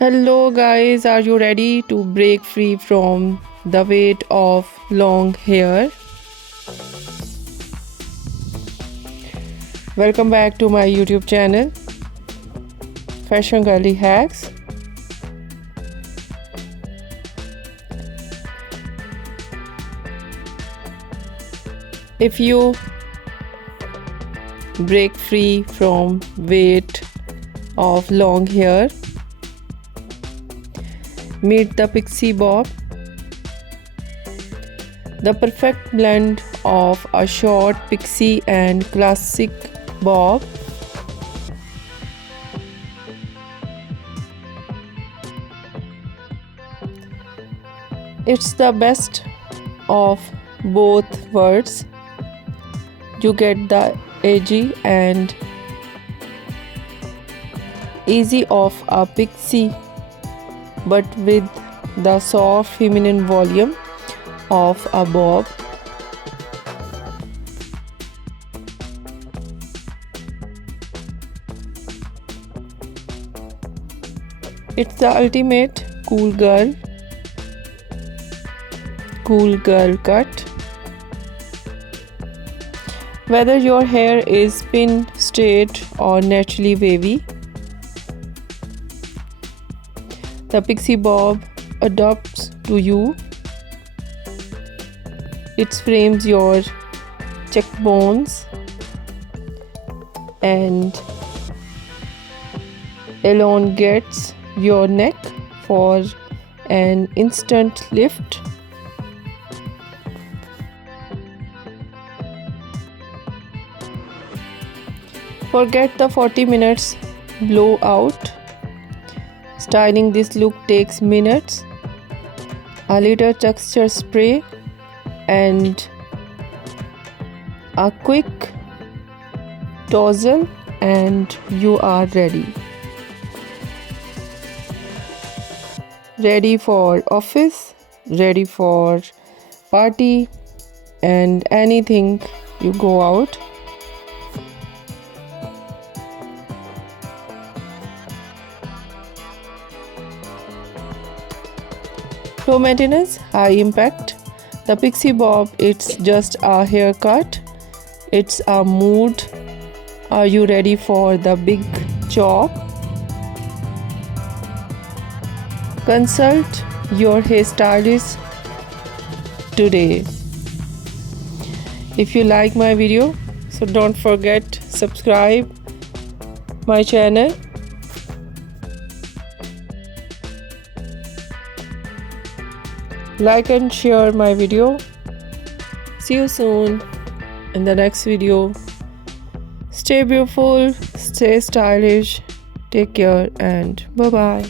Hello guys, are you ready to break free from the weight of long hair? Welcome back to my YouTube channel, Fashion Girly Hacks. If you break free from weight of long hair, meet the Pixie Bob, the perfect blend of a short pixie and classic bob. It's the best of both worlds. You get the edgy and easy of a pixie, but with the soft feminine volume of a bob. It's the ultimate cool girl cut. Whether your hair is pinned straight or naturally wavy, the Pixie Bob adapts to you. It frames your cheekbones and elongates your neck for an instant lift. Forget the 40 minutes blowout. Styling this look takes minutes. A little texture spray and a quick tousle and you are ready. Ready for office, ready for party and anything you go out. Low maintenance, high impact. The Pixie Bob, it's just a haircut. It's a mood. Are you ready for the big chop? Consult your hairstylist today. If you like my video, so don't forget subscribe my channel. Like and share my video. See you soon in the next video. Stay beautiful, stay stylish. Take care and bye bye.